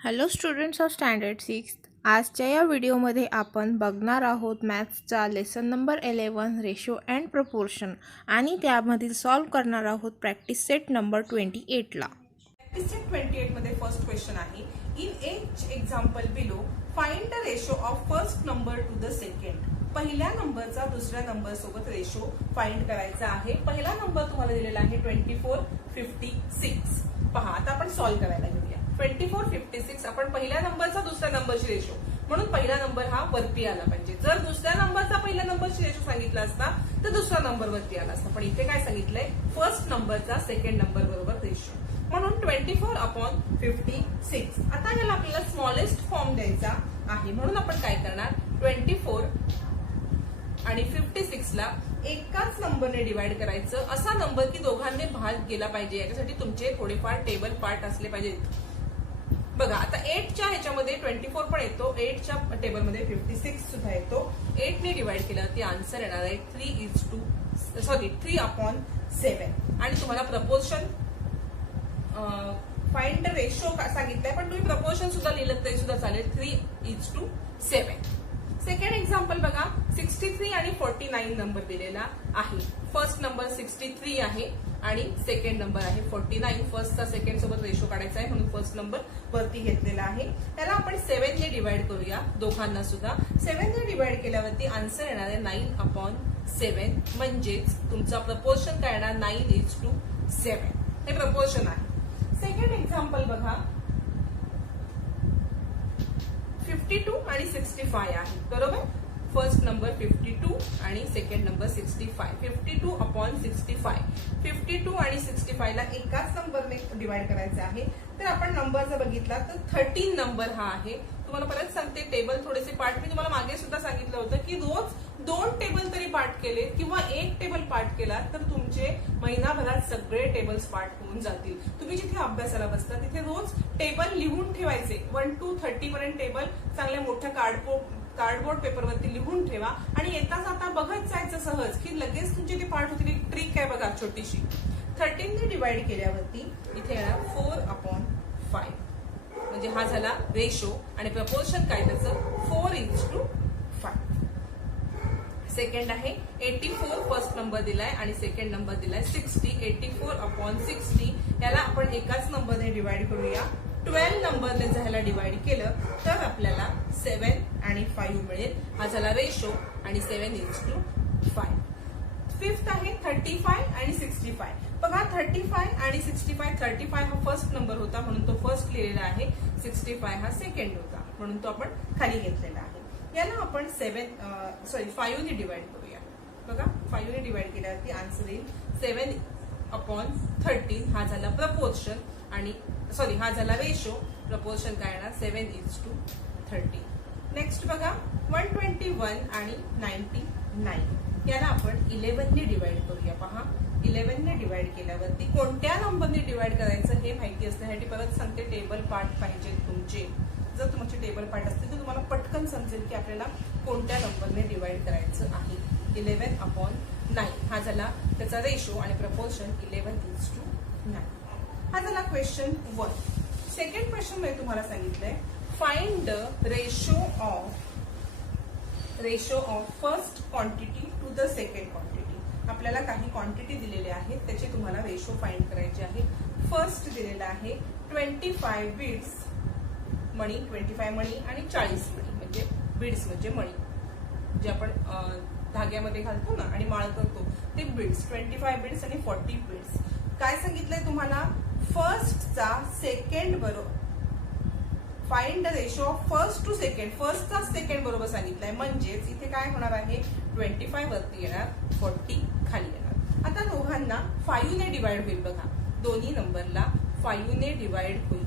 Hello students of standard 6. आजच्या या व्हिडिओमध्ये आपण बघणार आहोत मॅथ्सचा lesson number 11 ratio and proportion आणि त्यामधील सॉल्व करणार आहोत प्रॅक्टिस सेट नंबर 28ला. प्रॅक्टिस सेट 28 मध्ये फर्स्ट क्वेश्चन आहे. In each example below find the ratio of first number to the second. पहिल्या नंबरचा दुसऱ्या नंबर सोबत रेशो फाइंड करायचा आहे. पहिला नंबर तुम्हाला दिलेला आहे 2456. पहा आता आपण सॉल्व करायला घेऊया. 2456 आपण पहिल्या नंबरचा दुसऱ्या नंबरची रेशो म्हणून पहिला नंबर हा वरती आला पाहिजे. जर दुसऱ्या नंबरचा पहिल्या नंबरची रेशो सांगितला असता तर दुसरा नंबर वरती आला असता, पण इथे काय सांगितलंय फर्स्ट नंबरचा सेकंड नंबर बरोबर रेशो म्हणून 24/56. आता याला आपल्याला स्मॉलेस्ट फॉर्म द्यायचा आहे म्हणून आपण काय करणार 24 आणि 56 ला एकाच नंबरने डिवाइड करायचं. असा नंबर की दोघांनी भाग गेला पाहिजे. याच्यासाठी तुमचे थोडेफार टेबल पार्ट असले पाहिजेत. बघा आता 8च्या ह्याच्यामध्ये 24 पण येतो, 8च्या टेबलमध्ये 56 सुद्धा येतो. 8 ने डिवाइड केल्यावरती आन्सर येणार आहे 3/7 आणि तुम्हाला प्रपोर्शन फाइंड द रेशो सांगितलंय, पण तुम्ही प्रपोर्शन सुद्धा लिहिलं तरी सुद्धा चालेल. 3:7. सेकंड एक्झाम्पल बघा. 63 आणि 49 नंबर दिलेला आहे. फर्स्ट नंबर 63 आहे आणि सेकंड नंबर आहे 49. फर्स्टचा सेकंड सोबत रेशो काढायचा आहे म्हणून फर्स्ट नंबर वरती घेतलेला आहे. त्याला आपण 7 ने डिवाइड करूया दोघांना सुद्धा. 7 ने डिवाइड केल्यावरती आन्सर येणार आहे 9/7. म्हणजेच तुमचा प्रपोर्शन काय येणार 9:7. हे प्रपोर्शन आहे. सेकंड एक्झाम्पल बघा. 52 आणि 65 आहे बरोबर. फर्स्ट नंबर 52 आणि सेकंड नंबर 65. 52/65. 52 आणि 65 ला एकाच नंबरने डिवाइड करायचं आहे. तर आपण नंबर जर बघितला तर 13 नंबर हा आहे. तुम्हाला परत सांगते टेबल थोडेसे पार्ट मी तुम्हाला मागे सुद्धा सांगितलं होतं की रोज 2 टेबल तरी पार्ट केले किंवा 1 टेबल पार्ट केला तर तुमचे महिनाभरात सगळे टेबल्स पार्ट होऊन जातील. तुम्ही जिथे अभ्यासाला बसता तिथे रोज टेबल लिहून ठेवायचे. 1 to 30 पर्यंत टेबल चांगल्या मोठ्या कार्डबोर्ड पेपरवरती लिहून ठेवा आणि येता जाता बघत जायचं सहज की लगेच तुमचे ते पार्ट होतील. एक ट्रिक आहे बघा छोटीशी. 13 ने डिवाइड केल्यावरती इथे येणार 4/5 म्हणजे हा झाला रेशो आणि प्रपोर्शन काय त्याचं 4:5. सेकंड आहे 84. फर्स्ट नंबर दिलाय आणि सेकंड नंबर दिलाय 60. 84/60 याला आपण एकाच नंबरने डिवाइड करूया. 12 नंबरने ह्याला डिवाइड केलं तर आपल्याला 7 आणि 5 मिळेल. हा झाला रेशो आणि 7:5. फिफ्थ आहे 35 आणि 65. बघा 35 आणि 65. 35 हा फर्स्ट नंबर होता म्हणून तो फर्स्ट लिहिलेला आहे. 65 हा सेकंड होता म्हणून तो आपण खाली घेतलेला आहे. याला आपण 5 ने डिवाइड करूया. बघा 5 ने डिवाइड केल्यावरती आन्सर येईल 7/13. हा झाला प्रपोर्शन आणि हा झाला रेशो. प्रपोर्शन काय येणार 7:30. नेक्स्ट बघा 121 आणि 99 याला आपण 11 ने डिवाइड करूया. पहा 11 ने डिवाइड केल्यावरती कोणत्या नंबरने डिवाइड करायचं हे माहिती असण्यासाठी परत सांगते टेबल पार्ट पाहिजे तुमचे. जर तुमचे टेबल पार्ट असतील तर तुम्हाला पटकन समजेल की आपल्याला कोणत्या नंबरने डिवाइड करायचं आहे. 11/9 हा झाला त्याचा रेशो आणि प्रपोर्शन 11:9. हा झाला क्वेश्चन 1. सेकंड क्वेश्चन मध्ये तुम्हाला सांगितलंय find the ratio of first quantity to the second quantity. आपल्याला काही क्वांटिटी दिलेल्या आहेत त्याचे तुम्हाला रेशो फाइंड करायचे आहे. फर्स्ट दिलेला आहे 25 बीड्स मणी. 25 मणी आणि 40 मणी म्हणजे बीड्स म्हणजे मणी जे आपण धाग्यामध्ये घालतो ना आणि माळ करतो ते बीड्स. 25 बीड्स आणि 40 बीड्स. काय सांगितलंय तुम्हाला फर्स्टचा सेकंड बरोबर find the ratio of first to second. फर्स्टचा सेकंड बरोबर सांगितलंय म्हणजेच इथे काय होणार आहे 25 वरती येणार 40 खाली येणार. आता दोघांना 5 ने डिवाइड होईल. बघा दोन्ही नंबरला 5 ने डिवाइड होईल.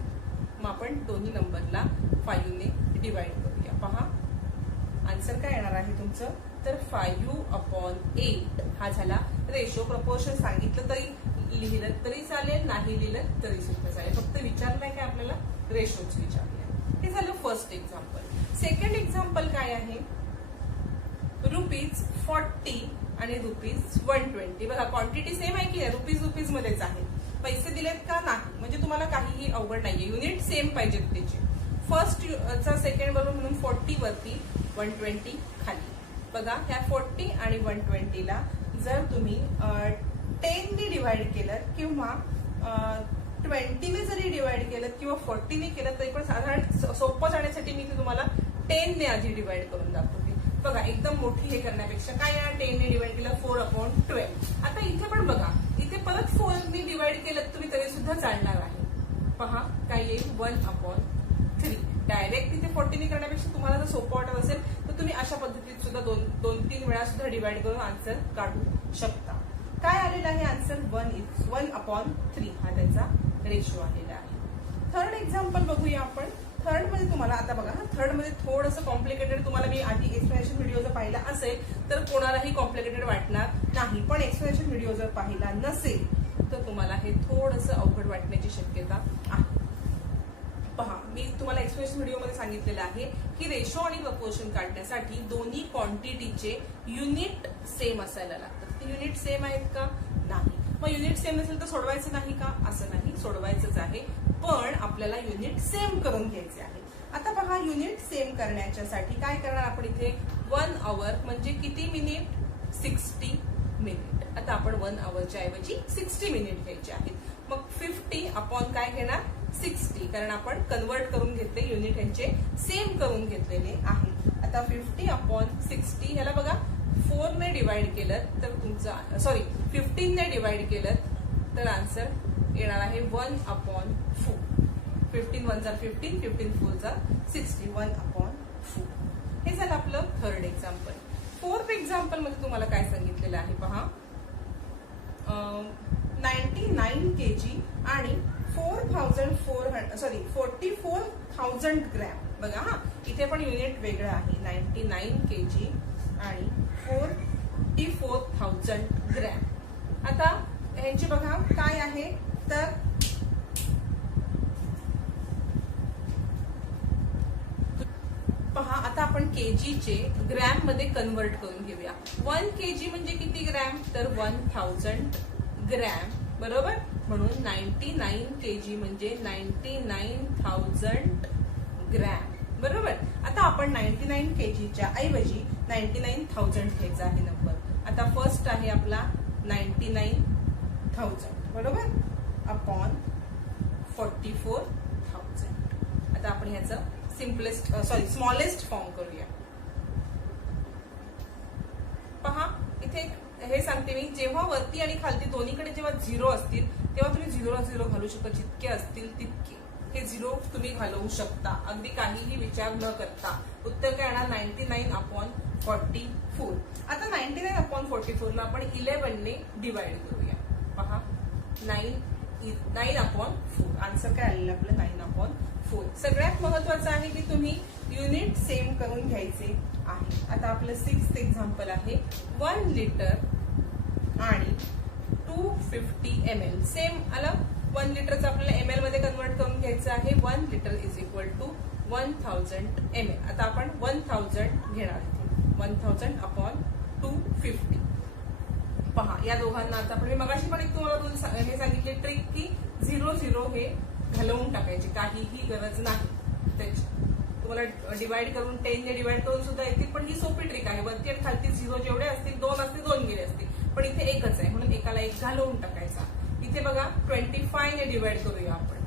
मग आपण दोन्ही नंबरला 5 ने डिवाइड करूया. पहा आन्सर काय येणार आहे तुमचं तर 5/8 हा झाला रेशो. प्रपोर्शन सांगितलं तरी लिहिलं तरी चालेल, नाही लिहिलं तरी सुद्धा चालेल. फक्त विचारलंय काय आपल्याला रेशोच विचारलंय. हे झालं फर्स्ट एक्झाम्पल. सेकंड एक्झाम्पल काय आहे ₹40 आणि ₹120. बघा क्वांटिटी सेम आहे की रुपीज मध्येच आहे. पैसे दिलेत का नाही म्हणजे तुम्हाला काहीही अवघड नाहीये. युनिट सेम पाहिजेत त्याचे. फर्स्ट चा सेकंड बरोबर म्हणून 40 वरती 120 खाली. बघा ह्या 40 आणि 120 ला जर तुम्ही 10 ने डिवाइड केलं किंवा 20 ने जरी डिवाइड केलं किंवा 40 ने केलं तरी पण साधारण सोपं जाण्यासाठी मी तुम्हाला 10 ने आधी डिवाइड करून दाखवते. बघा एकदम मोठी हे करण्यापेक्षा काय या 10 ने डिवाइड केलं 4/12. आता इथे पण बघा इथे परत 4 ने डिवाइड केलं तुम्ही तरी सुद्धा चालणार आहे. पहा काय येईल 1/3. डायरेक्ट इथे 40 ने करण्यापेक्षा तुम्हाला जर सोपं वाटत असेल तर तुम्ही अशा पद्धतीत सुद्धा 2-3 वेळा सुद्धा डिवाइड करून आन्सर काढू शकता. काय आलेला आहे आन्सर 1/3 हा त्याचा रेशो आलेला आहे. थर्ड एक्झाम्पल बघूया आपण. थर्ड मध्ये तुम्हाला आता बघा थर्ड मध्ये थोडंसं कॉम्प्लिकेटेड तुम्हाला मी आधी एक्सप्लेनेशन व्हिडिओ जर पाहिला असेल तर कोणालाही कॉम्प्लिकेटेड वाटणार नाही, पण एक्सप्लेनेशन व्हिडिओ जर पाहिला नसेल तर तुम्हाला हे थोडंसं अवघड वाटण्याची शक्यता आहे. पहा मी तुम्हाला एक्सप्लेनेशन व्हिडिओमध्ये सांगितलेलं आहे की रेशो आणि प्रपोर्शन काढण्यासाठी दोन्ही क्वांटिटीचे युनिट सेम असायला लागतात. ते युनिट सेम आहेत का? नाही. मग युनिट सेम नसेल तर सोडवायचं नाही का? असं नाही, सोडवायचंच आहे, पण आपल्याला युनिट सेम करून घ्यायचे आहे. आता पहा युनिट सेम करण्यासाठी काय करणार आपण इथे 1 आवर म्हणजे किती मिनिट? 60 मिनिट. आता आपण 1 आवरच्या ऐवजी 60 मिनिट घ्यायचे आहेत. मग 50 अपॉन काय घेणार? 60, कारण आपण कन्वर्ट करून घेतले, युनिट यांचे सेम करून घेतलेले आहे. आता 50 अपॉन 60 ह्याला बघा 4 ने डिवाइड केलं तर तुमचा 15 ने डिवाइड केलं तर आन्सर येणार आहे 1/4. 15 1 जा 15, 15 4 जा 60, 1/4. हे झालं आपलं थर्ड एक्झाम्पल. फोर्थ एक्झाम्पल मध्ये तुम्हाला काय सांगितलेलं आहे पहा 99 kg आणि 44,000 ग्रॅम. बघा हा इथे पण युनिट वेगळं आहे. 99 kg आणि 44,000 ग्रॅम. आता ह्यांची बघा काय आहे तर पहा आता आपण केजीचे ग्रॅम मध्ये कन्वर्ट करून घेऊया. 1 kg म्हणजे किती ग्रॅम? तर 1000 ग्रॅम, बरोबर. म्हणून 99 kg म्हणजे 99,000 ग्रॅम, बरोबर. आता आपण 99 kgच्या ऐवजी 99,000 घ्यायचा आहे नंबर. आता फर्स्ट आहे आपला 99,000, बरोबर, अपॉन 44,000. आता आपण ह्याचं स्मॉलेस्ट फॉर्म करूया. पहा इथे हे सांगते मी, जेव्हा वरती आणि खालती दोन्हीकडे जेव्हा 0 असतील तेव्हा तुम्ही 0 घालू शकता. जितके असतील तितके हे 0 तुम्ही घालवू शकता, अगदी काहीही विचार न करता. उत्तर काय येणार? 99/44. आता 99/44 ला आपण 11 ने डिवाइड करूया. पहा 9/4. आन्सर काय आलेलं आपलं 9/4. सगळ्यात महत्वाचं आहे की तुम्ही युनिट सेम करून घ्यायचे आहे. आता आपलं 6th एक्झाम्पल आहे 1 लिटर आणि 250 ml. सेम आलं. 1 लिटरचं आपल्याला ml मध्ये कन्वर्ट करून घ्यायचं आहे. 1 litre is equal to 1000 ml. आता आपण 1000 घेणार इथे. 1000/250. पहा या दोघांना आता आपण मगाशी पण एक तुम्हाला हे सांगितले ट्रिक की 0 हे घालवून टाकायचे, काहीही गरज नाही त्याची. तुम्हाला डिवाइड करून 10 ने डिवाइड करून सुद्धा येतील, पण ही सोपी ट्रिक आहे. वरती आणि खालती 0 जेवढे असतील 2 असतील 2 गेले असतील, पण इथे एकच आहे म्हणून एकाला एक घालवून टाकायचा. इथे बघा 25 ने डिवाइड करूया आपण.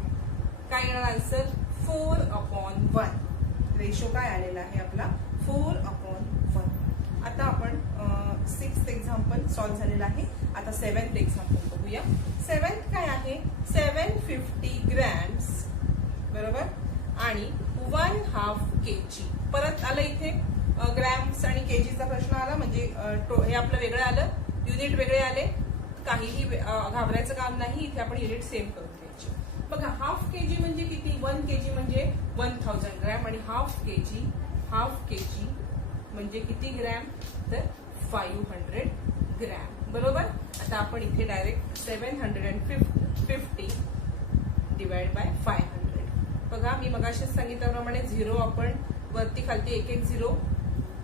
काय येणार आन्सर? 4/1. रेशो काय आलेला आहे आपला? 4/1. आता आपण 6th एक्झाम्पल सॉल्व्ह झालेला आहे. आता 7th एक्झाम्पल बघूया. 7th काय आहे? 750 ग्रॅम्स, बरोबर, आणि 1/2 kg. परत आलं इथे ग्रॅम्स आणि केजीचा प्रश्न आला, म्हणजे हे आपलं वेगळं आलं, युनिट वेगळे आले. काहीही घाबरायचं काम नाही, इथे आपण युनिट सेम करून घ्यायचे. बघा 1/2 kg म्हणजे किती? 1 kg म्हणजे 1000 ग्रॅम आणि 1/2 kg म्हणजे किती ग्रॅम? तर 500 ग्रॅम, बरोबर. आता आपण इथे डायरेक्ट 750 डिवाइड बाय 500. बघा मी मगाशीच सांगितल्याप्रमाणे 0 आपण वरती खालती एक 0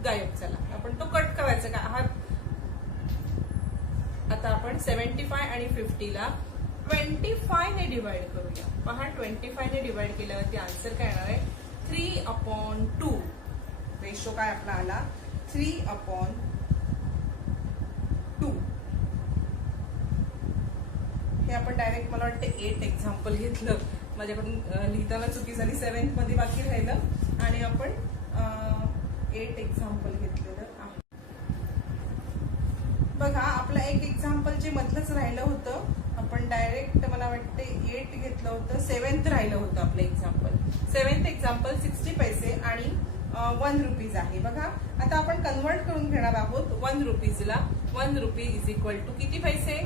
गायब झाला, आपण तो कट करायचा का? आता आपण 75 आणि 50 ला 25 ने डिवाइड करूया. पहा 25 ने डिवाइड केल्यावरती आन्सर काय येणार आहे? 3/2. रेशो काय आपला आला 3/2. हे आपण डायरेक्ट मला वाटतं 8 एक्झाम्पल घेतलं. माझ्याकडून लिहिताना चुकी झाली. 7th मध्ये बाकी राहिलं आणि आपण 8 एक्झाम्पल घेतलेलं आहे. बघा आपलं एक एक्झाम्पल जे मधलंच राहिलं होतं, आपण डायरेक्ट मला वाटते 8 घेतलं होतं. 7th राहिलं होतं आपलं एक्झाम्पल. 7th एक्झाम्पल 60 पैसे आणि 1 रुपीज आहे. बघा आता आपण कन्वर्ट करून घेणार आहोत 1 रुपीजला. 1 रुपी इज इक्वल टू किती पैसे,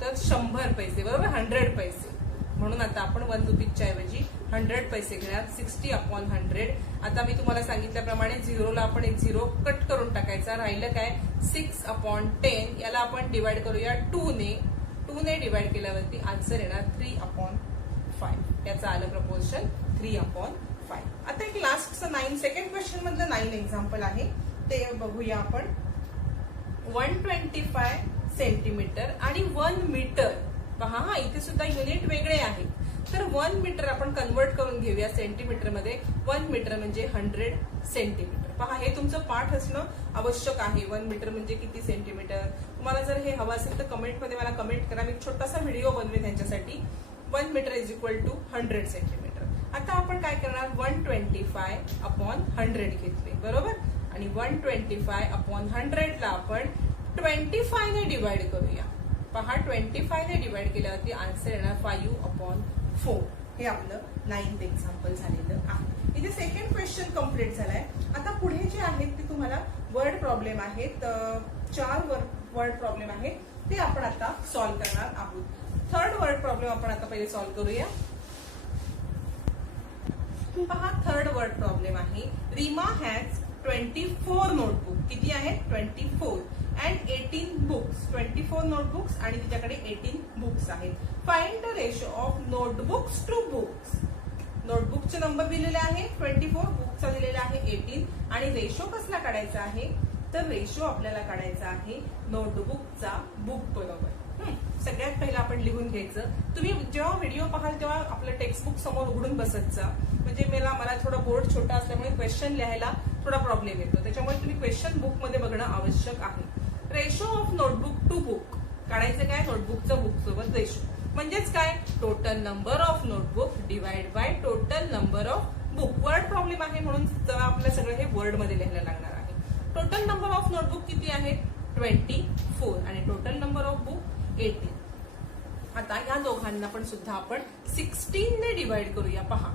तर 100 पैसे, बरोबर, 100 पैसे. म्हणून आता आपण 1 रुपीजच्या ऐवजी 100 पैसे घेणार. 60/100. आता मी तुम्हाला सांगितल्याप्रमाणे झिरोला आपण एक झिरो कट करून टाकायचा. राहिलं काय 6/10. याला आपण डिवाइड करूया 2 ने. 2 ने डिवाइड केल्यावरती आन्सर येणार 3/5. याचं आलं प्रपोर्शन 3/5. आता एक लास्टचं 9 सेकंड क्वेश्चन मधलं 9 एक्झाम्पल आहे, ते बघूया आपण. 125 सेंटीमीटर आणि 1 मीटर. पहा इथे सुद्धा युनिट वेगळे आहेत. तर 1 मीटर आपण कन्वर्ट करून घेऊया सेंटीमीटर मध्ये. 1 मीटर म्हणजे 100 सेंटीमीटर. पहा हे तुमचं पाठ असणं आवश्यक आहे. 1 मीटर म्हणजे किती सेंटीमीटर. तुम्हाला जर हे हवं असेल तर कमेंटमध्ये मला कमेंट करा. मी छोटासा व्हिडिओ बनवेन त्यांच्यासाठी. 1 metre is equal to 100 centimetre. आता आपण काय करणार 125/100 घेतले, बरोबर. आणि 125/100 ला आपण 25 ने डिवाइड करूया. पहा 25 ने डिवाइड केल्यावरती आन्सर येणार 5/4. हे आपलं 9th एक्झाम्पल झालेलं आहे. इथे सेकंड क्वेश्चन कम्प्लीट झालाय. आता पुढे जे आहेत ते तुम्हाला वर्ड प्रॉब्लेम आहेत. 4 वर्ड प्रॉब्लेम आहेत, ते आपण आता सॉल्व्ह करणार आहोत. थर्ड वर्ड प्रॉब्लेम आपण आता पहिले सॉल्व्ह करूया. पहा थर्ड वर्ड प्रॉब्लेम आहे. Reema has 24 notebook. किती आहेत 24 अँड 18 बुक्स. 24 नोटबुक्स आणि तिच्याकडे 18 बुक्स आहेत. Find the ratio of notebooks to books. नोटबुकचे नंबर दिलेले आहे 24, बुकचा दिलेला आहे 18 आणि रेशो कसला काढायचा आहे, तर रेशो आपल्याला काढायचा आहे नोटबुकचा बुक बरोबर. सगळ्यात पहिला आपण लिहून घ्यायचं. तुम्ही जेव्हा व्हिडिओ पाहाल तेव्हा आपलं टेक्स्टबुक समोर उघडून बसत जा. म्हणजे मला थोडा बोर्ड छोटा असल्यामुळे क्वेश्चन लिहायला थोडा प्रॉब्लेम येतो. त्याच्यामुळे तुम्ही क्वेश्चन बुक मध्ये बघणं आवश्यक आहे. Ratio of notebook to book काढायचं काय, नोटबुकचं बुक सोबत रेशो. म्हणजेच काय, total number of notebook divide by total number of book. Word problem आहे म्हणून आपलं सगळं हे वर्ड मध्ये लिहायला लागणार आहे. टोटल नंबर ऑफ नोटबुक किती आहे 24 आणि टोटल नंबर ऑफ बुक 18. आता या दोघांना पण सुद्धा आपण 16 ने डिवाइड करूया. पहा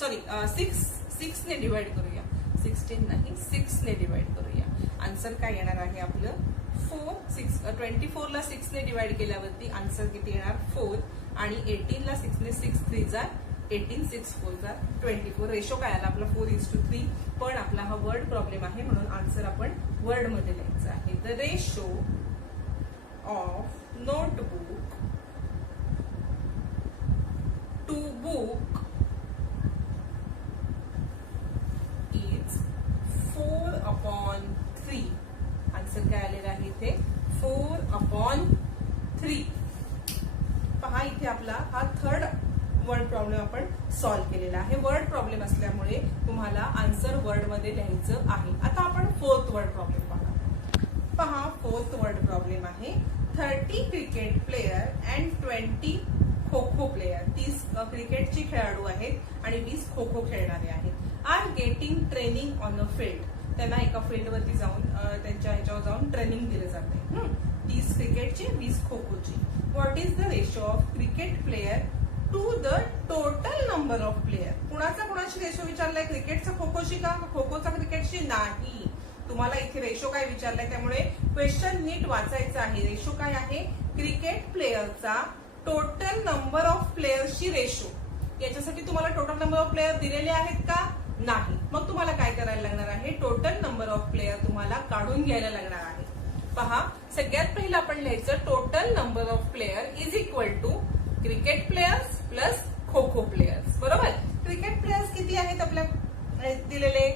सॉरी 6 ने डिवाइड करूया. 16 नाही 6 ने डिवाइड करूया. आन्सर काय येणार आहे आपलं 4. 24 ला 6 ने डिवाइड केल्यावरती आन्सर किती येणार 4 आणि 18 ला 6 ने 6 3 जा 18 6 4 जा 24. रेशो काय आला आपला 4:3. पण आपला हा वर्ड प्रॉब्लेम आहे म्हणून आन्सर आपण वर्ड मध्ये लिहायचं आहे. The ratio of notebook to book is 4/3. Answer काय आलेला आहे इथे 4/3. पहा इथे आपला हा थर्ड वर्ड प्रॉब्लेम आपण सॉल्व्ह केलेला आहे. वर्ड प्रॉब्लेम असल्यामुळे तुम्हाला आन्सर वर्ड मध्ये लिहायचं आहे. आता आपण फोर्थ वर्ड प्रॉब्लेम पहा. फोर्थ वर्ड प्रॉब्लेम आहे. 30 cricket player and 20 kho kho player. 30 क्रिकेटचे खेळाडू आहेत आणि 20 खो खो खेळणारे आहेत. Are getting training on a field. त्यांना एका फील्डवरती जाऊन त्यांच्या ह्याच्यावर जाऊन ट्रेनिंग दिलं जाते. 30 क्रिकेटची 20 खो खोची. What is the ratio of cricket player to the total number of player. कुणाची रेशो विचारलाय, क्रिकेटचा खो खोची का खो खोचा क्रिकेटची नाही. तुम्हाला इथे रेशो काय विचारलाय त्यामुळे क्वेश्चन नीट वाचायचं आहे. रेशो काय आहे क्रिकेट प्लेयरचा टोटल नंबर ऑफ प्लेयर्सची रेशो. याच्यासाठी तुम्हाला टोटल नंबर ऑफ प्लेयर दिलेले आहेत का नाही. मग तुम्हाला काय करायला लागणार आहे टोटल नंबर ऑफ प्लेयर तुम्हाला काढून घ्यायला लागणार आहे. पहा सगळ्यात पहिलं आपण लिहायचं total number of player is equal to cricket players plus kho kho players. बरोबर. क्रिकेट प्लेयर्स किती आहेत आपल्या दिलेले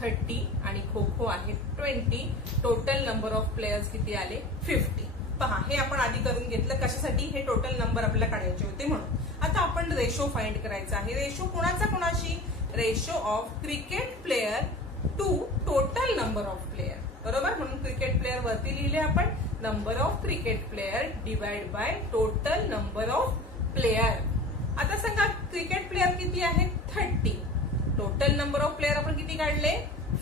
30 आणि खो खो आहेत 20. टोटल नंबर ऑफ प्लेयर्स किती आले 50. पहा हे आपण आधी करून घेतलं कशासाठी, हे टोटल नंबर आपल्याला काढायचे होते म्हणून. आता आपण रेशो फाइंड करायचा आहे. रेशो कोणाचा कोणाशी ratio of cricket player to total number of player. बरोबर, म्हणून क्रिकेट प्लेयर वरती लिहिले आपण, number of cricket player divide by total number of player. आता सांगा क्रिकेट प्लेयर किती आहेत? 30. टोटल नंबर ऑफ प्लेयर आपण किती काढले?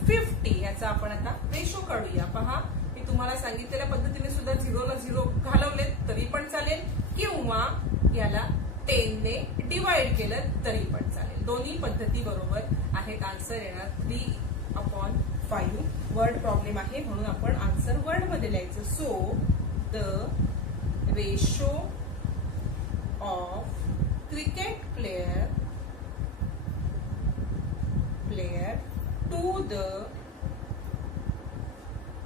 50. याचा आपण आता रेशो काढूया. पहा, मी तुम्हाला सांगितलेल्या पद्धतीने सुद्धा 0 ला 0 घालवले तरी पण चालेल, किंवा याला 10 ने डिवाइड केलं तरी पण चालेल. दोन्ही पद्धती बरोबर आहेत. आन्सर येणार 3/5. वर्ड प्रॉब्लेम आहे म्हणून आपण आन्सर वर्ड मध्ये लिहायचं. So the ratio of cricket player to the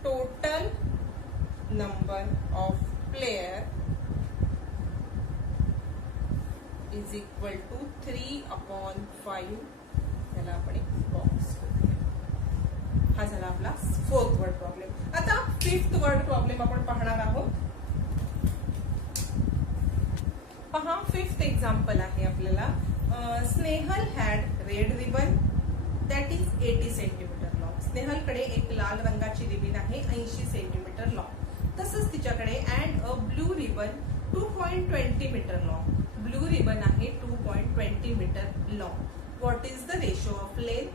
total number of player is equal to 3/5. याला आपण एक बॉक्स. हा झाला आपला 4th वर्ड प्रॉब्लेम. आता 5th वर्ड प्रॉब्लेम आपण पाहणार आहोत. पहा, 5th एक्झाम्पल आहे आपल्याला. Snehal had red ribbon that is 80 centimetre long. स्नेहलकडे एक लाल रंगाची रिबीन आहे 80 सेंटीमीटर लॉंग. तसंच तिच्याकडे and a blue ribbon 2.20 metre long. Blue ribbon आहे 2.20 metre long. What is the ratio of length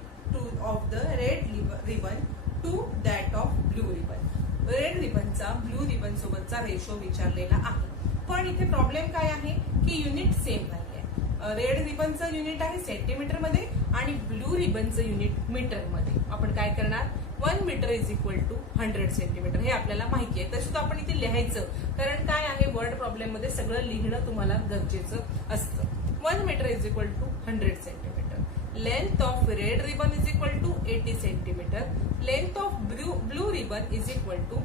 of the red ribbon to that of blue ribbon. Red रिबनचा blue ribbon सोबतचा ratio विचारलेला आहे. पण इथे problem काय आहे की युनिट सेम नाहीये. रेड रिबनचं युनिट आहे सेंटीमीटर मध्ये आणि ब्लू रिबनचं युनिट मीटर मध्ये. आपण काय करणार? 1 metre is equal to 100 centimetre. हे आपल्याला माहिती आहे, तरी आपण इथे लिहायचं, कारण काय आहे वर्ड प्रॉब्लेम मध्ये सगळं लिहिणं तुम्हाला गरजेचं असतं. 1 metre is equal to 100 centimetre. Length of red ribbon is equal to 80 centimetre. Length of blue ribbon is equal to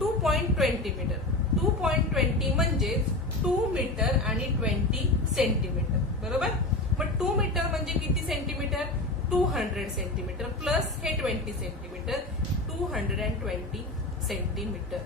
2.20 metre. 2.20 म्हणजे 2 मीटर आणि 20 सेंटीमीटर. बरोबर, मग 2 मीटर म्हणजे किती सेंटीमीटर? 200 सेंटीमीटर प्लस हे 20 centimetre, 220 centimetre.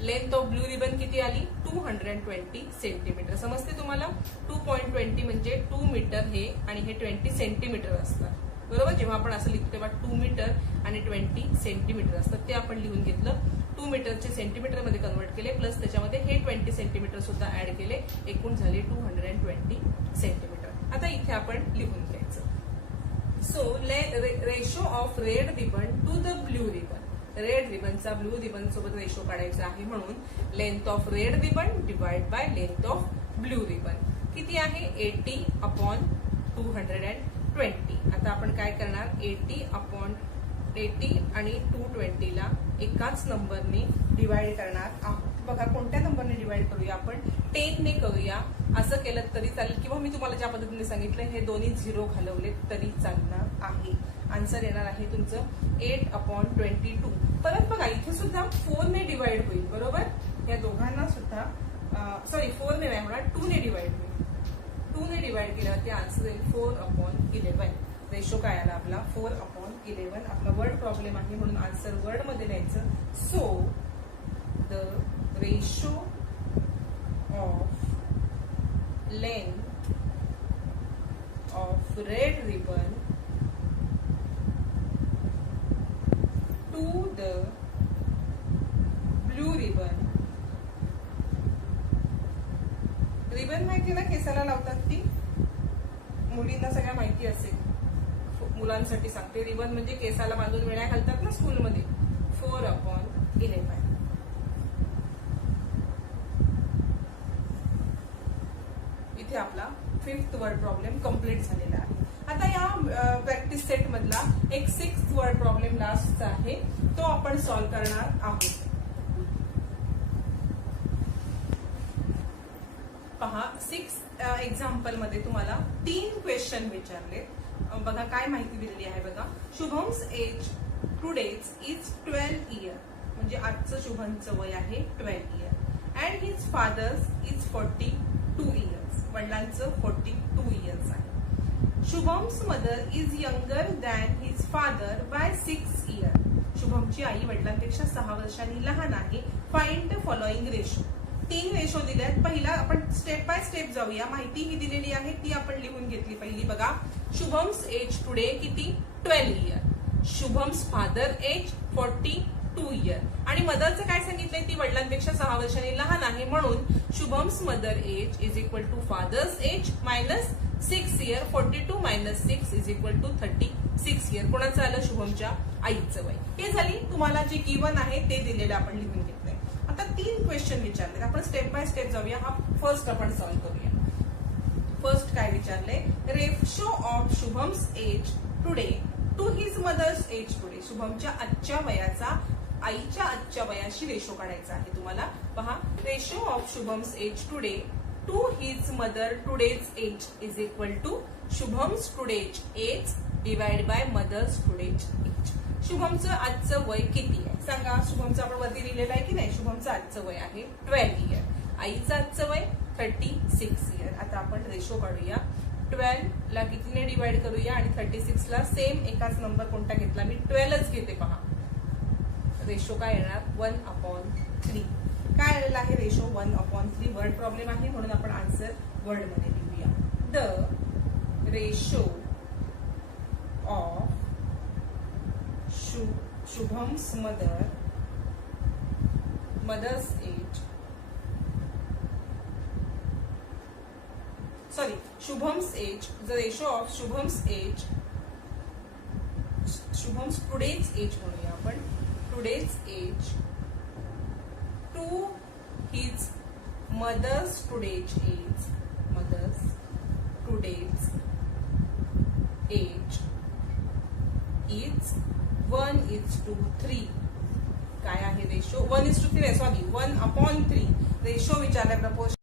Length of blue ribbon किती आली? 220 centimetre. समजते तुम्हाला? 2.20 म्हणजे 2 मीटर हे आणि हे 20 सेंटीमीटर असतात. बरोबर, जेव्हा आपण असं लिहितो तेव्हा 2 मीटर आणि 20 सेंटीमीटर असतात. ते आपण लिहून घेतलं. 2 मीटरचे सेंटीमीटर मध्ये कन्वर्ट केले, प्लस त्याच्यामध्ये हे 20 सेंटीमीटर सुद्धा ऍड केले, एकूण झाले 220 सेंटीमीटर. आता इथे आपण लिहून घ्यायचं. So ratio of red ribbon to the blue ribbon. Red रिबनचा ब्लू रिबन सोबत रेशो काढायचा आहे, म्हणून length of red ribbon divide by length of blue ribbon किती आहे? 80/220. आता आपण काय करणार? 80/80 आणि 220 ला एकाच नंबरने डिवाइड करणार आहोत. बघा, कोणत्या नंबरने डिवाइड करूया आपण? 10 ने करूया. असं केलं तरी चालेल, किंवा मी तुम्हाला ज्या पद्धतीने सांगितलं हे दोन्ही 0 घालवले तरी चालणार आहे. आन्सर येणार आहे तुमचं 8/22. परत बघा, इथे सुद्धा 4 ने डिवाइड होईल. बरोबर, या दोघांना सुद्धा 4 ने नाही होणार, 2 ने डिवाइड होईल. 2 ने डिवाइड केल्यावरती आन्सर येईल 4/11. रेशो काय आला आपला? 4/11. आपला वर्ड प्रॉब्लेम आहे म्हणून आन्सर वर्ड मध्ये लिहायचं. So the ratio of length of red ribbon to the blue ribbon. Ribbon माहिती ना, केसाला लावतात ती, मुलींना सगळ्या माहिती असेल. मुलांसाठी सांगते, रिबन म्हणजे केसाला बांधून वेळा घालतात ना स्कूलमध्ये. 4/11. इथे आपला 5th वर्ड प्रॉब्लेम कम्प्लीट झालेला आहे. आता या प्रॅक्टिस सेट मधला एक 6th वर्ड प्रॉब्लेम लास्टचा आहे, तो आपण सॉल्व्ह करणार आहोत. पहा, 6th एक्झाम्पल मध्ये तुम्हाला 3 क्वेश्चन विचारले. बघा काय माहिती दिलेली आहे. बघा, Shubham's age today's is 12 year. म्हणजे आजचं शुभमचं वय आहे 12 year. And his father's is 42 years. वडिलांचं 42 इयर्स आहे. Shubham's mother is younger than his father by 6 year. शुभमची आई वडिलांपेक्षा 6 वर्षांनी लहान आहे. Find the following ratio. 3 ratio दिल्यात. पहिला आपण स्टेप बाय स्टेप जाऊया. माहिती ही दिलेली आहे ती आपण लिहून घेतली. पहिली बघा, शुभम्स एज टुडे किती 12 year, Shubham's father age 42 year आणि मदरचं काय सांगितलंय, ती वडिलांपेक्षा 6 वर्षांनी लहान आहे, म्हणून Shubham's mother age is equal to father's age minus 6 year. 42 minus 6 is equal to 36 year. कोणाचं आलं, शुभमच्या आईचं वय. हे झाली तुम्हाला जे गिवन आहे ते दिलेलं आपण लिहून घेतलंय. आता 3 क्वेश्चन विचारले, आपण स्टेप बाय स्टेप जाऊया. हा फर्स्ट आपण सॉल्व्ह करूया. फर्स्ट काय विचारले, ratio of Shubham's age today to his mother's age today. शुभमच्या आजच्या वयाचा आईच्या आजच्या वयाशी रेशो काढायचा आहे तुम्हाला. पहा, ratio of Shubham's age today to his mother today's age is equal to Shubham's today's age divide by mother's today's age. शुभमचं आजचं वय किती आहे सांगा. शुभमचं आपण वरती लिहिलेलं आहे की नाही. शुभमचं आजचं वय आहे 12 इयर. आईचं आजचं वय 36 इयर. आता आपण रेशो काढूया. 12 ला कितीने डिवाइड करूया आणि 36 ला सेम एकाच नंबर कोणता घेतला, मी 12च घेते. पहा, रेशो काय येणार, 1/3. काय आलेला आहे रेशो 1/3. वर्ड प्रॉब्लेम आहे म्हणून आपण आन्सर वर्ड मध्ये लिहूया. The ratio of Shubham's mother's age, sorry, Shubham's age, the ratio of Shubham's age, Shubham's today's age म्हणूया आपण, today's age to his mother's today's age, mother's today's age is 1:3. काय आहे रेशो, 1:3 सॉरी 1/3 रेशो विचारलाय प्रपोज.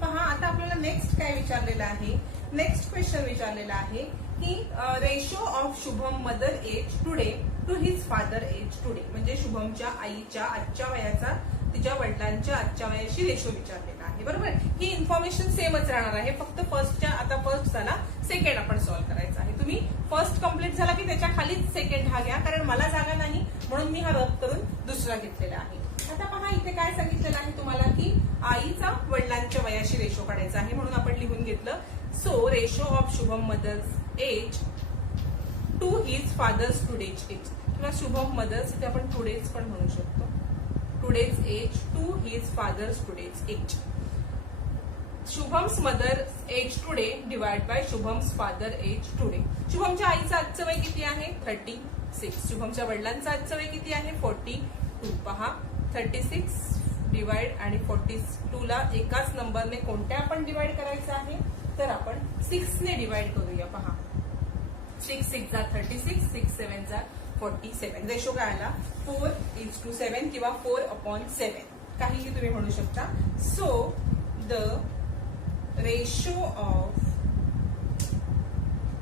पहा, आता आपल्याला नेक्स्ट काय विचारलेलं आहे, नेक्स्ट क्वेश्चन विचारलेला आहे की ratio of Shubham mother age today to his father age today. म्हणजे शुभमच्या आईच्या आजच्या वयाचा तिच्या वडिलांच्या आजच्या वयाशी रेशो विचारलेला आहे. बरोबर, ही इन्फॉर्मेशन सेमच राहणार आहे, फक्त फर्स्टच्या, आता फर्स्ट झाला, सेकंड आपण सॉल्व्ह करायचा आहे. तुम्ही फर्स्ट कम्प्लीट झाला की त्याच्या खालीच सेकंड हा घ्या, कारण मला जागा नाही म्हणून मी हा रद्द करून दुसरा घेतलेला आहे. आता पहा, इथे काय सांगितलेलं आहे तुम्हाला की आईचा वडिलांच्या वयाशी रेशो काढायचा आहे, म्हणून आपण लिहून घेतलं. So ratio of Shubham mother's age to his father's today's age, किंवा शुभम मदर्स इथे आपण टुडेज पण म्हणू शकतो, today's age to his father's today's age. Shubham's mother age today divide by Shubham's father age today. शुभमच्या आईचं आजचं वय किती आहे 36. शुभमच्या वडिलांचं आजचं वय किती आहे 42. पहा, 36 डिवाइड आणि 42 ला एकाच नंबरने कोणत्या आपण डिवाइड करायचं आहे, तर आपण 6 ने डिवाइड करूया. पहा, 6 6 जा 36, 6 7 जा 47. रेशो काय आला 4:7 किंवा 4/7 काहीही तुम्ही म्हणू शकता. So the ratio of,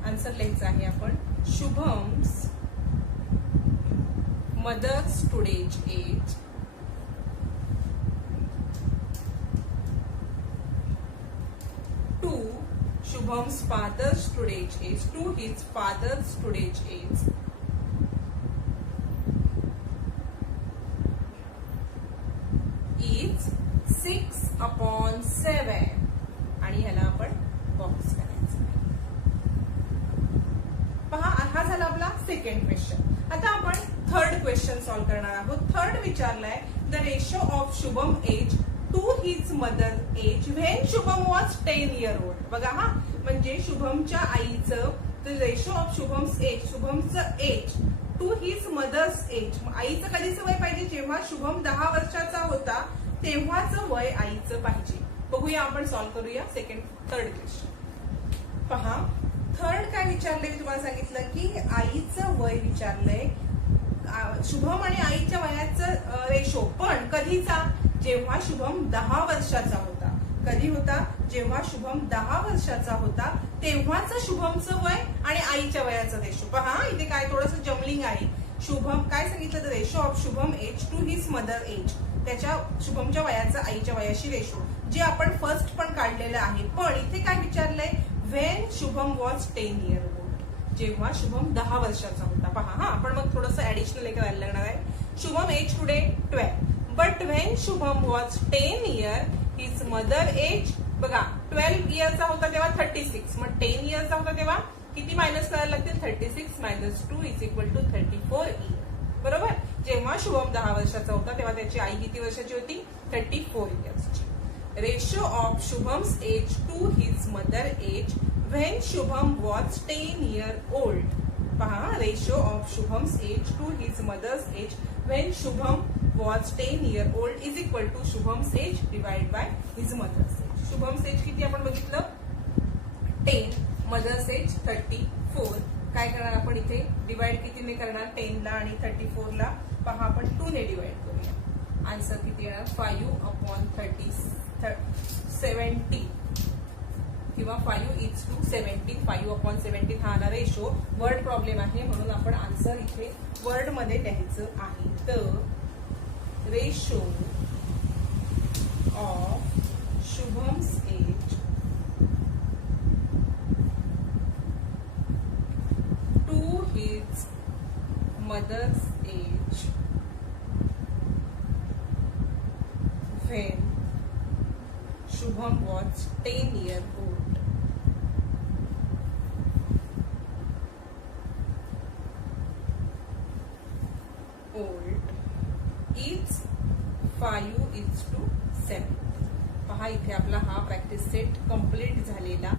answer लिहायचं आहे आपण, Shubham's mother's today's age to Shubham's father's today's age to his father's today's age is 6/7 आणि ह्याला आपण बॉक्स करायचं. पहा, हा झाला आपला सेकंड क्वेश्चन. आता आपण थर्ड क्वेश्चन सॉल्व्ह करणार आहोत. थर्ड विचारलाय the ratio of Shubham age to his mother age when Shubham was 10 year old. बघा, हा म्हणजे शुभमच्या आईचं रेशो ऑफ शुभम्स एज, शुभमचं age to his mother's age. आईचं कधीचं वय पाहिजे, जेव्हा शुभम 10 वर्षाचा होता तेव्हाचं वय आईचं पाहिजे. बघूया, आपण सॉल्व्ह करूया थर्ड क्वेश्चन. पहा, थर्ड काय विचारलंय, मी तुम्हाला सांगितलं की आईचं वय विचारलंय, शुभम आणि आईच्या वयाचं रेशो, पण कधीचा, जेव्हा शुभम 10 वर्षाचा होता. कधी होता, जेव्हा शुभम 10 वर्षाचा होता तेव्हाचं शुभमचं वय आणि आईच्या वयाचं रेशो. पहा, इथे काय थोडंसं जमलिंग आहे. शुभम काय सांगितलं, the ratio of Shubham age to his mother age, त्याच्या शुभमच्या वयाचं आईच्या वयाशी रेशो, जे आपण फर्स्ट पण काढलेलं आहे. पण इथे काय विचारलंय, when Shubham was 10 year old, जेव्हा शुभम 10 वर्षाचा होता. पहा, हा आपण मग थोडंसं ऍडिशनल एक करायला लागणार आहे. Shubham age today 12, but when Shubham was 10 year his mother age, बघा 12 इयरचा होता तेव्हा 36, मग 10 इयरचा होता तेव्हा किती मायनस करायला लागतील, 36 minus 2 is equal to 34 year. बरोबर. जेव्हा शुभम 10 वर्षाचा होता तेव्हा त्याची आई किती वर्षाची होती, 34 इयर्सची. Ratio of Shubham's age to his mother age when Shubham was 10 year old. पहा, ratio of Shubham's age to his mother's age when Shubham was 10 year old is equal to Shubham's age divide by his mother's age. Shubham's age किती आपण बघितलं, 10, mother's age 34. काय करणार आपण इथे, divide कितीने करणार, 10 ला आणि 34 ला. पहा, आपण 2 ने डिवाइड करूया. आन्सर किती येणार, 5/70 किंवा 5:17. 5/17 हा आला रेशो. वर्ड प्रॉब्लेम आहे म्हणून आपण आन्सर इथे वर्ड मध्ये लिहायचं आहे. तर ratio of Shubham's age to his mother's age when Shubham was 10 year old. Is 5:7. पहा, इथे आपला हा प्रॅक्टिस सेट कंप्लीट झालेला